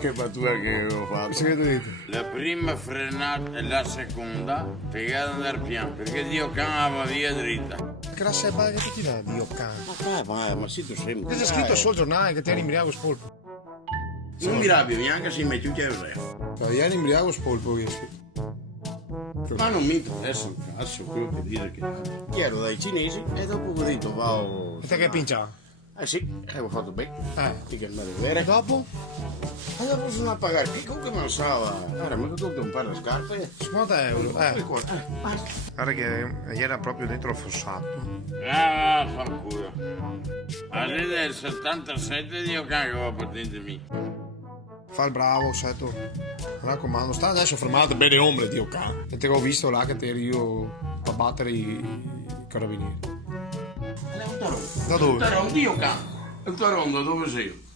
Che battuta che ho fatto. Sì, che dite? La prima frenata e la seconda pegata andare piano, perché Dio can va via dritta. Che la sei che ti dà Dio cane? Ma sì, tu sei. Che c'è scritto sul giornale che ti eri imbriaco spolpo? Non mi rabbio neanche se metti un chiaro. Cioè, ieri imbriaco spolpo che è scritto. Ma non mi interessa un cazzo quello che dire che chiedo dai cinesi e dopo ho detto va. E te che pincia? Eh sì, avevo fatto bene. Ti che andare a E vedere. dopo? E dopo sono a pagare. Che comunque non stava. Era mi ho tolto un paio di scarpe. 50 euro. Basta. Guarda che ieri era proprio dentro il fossato. Ah, fa culo. All'idea del 77 Dio can che va partendo mia. Fa il bravo, Seto. Mi raccomando, sta adesso fermate bene ombre, Dio cane. E te che ho visto là che ti eri io a battere i carabinieri. È un taron. Da dove? Un taron, Dio can. Un taron da dove sei?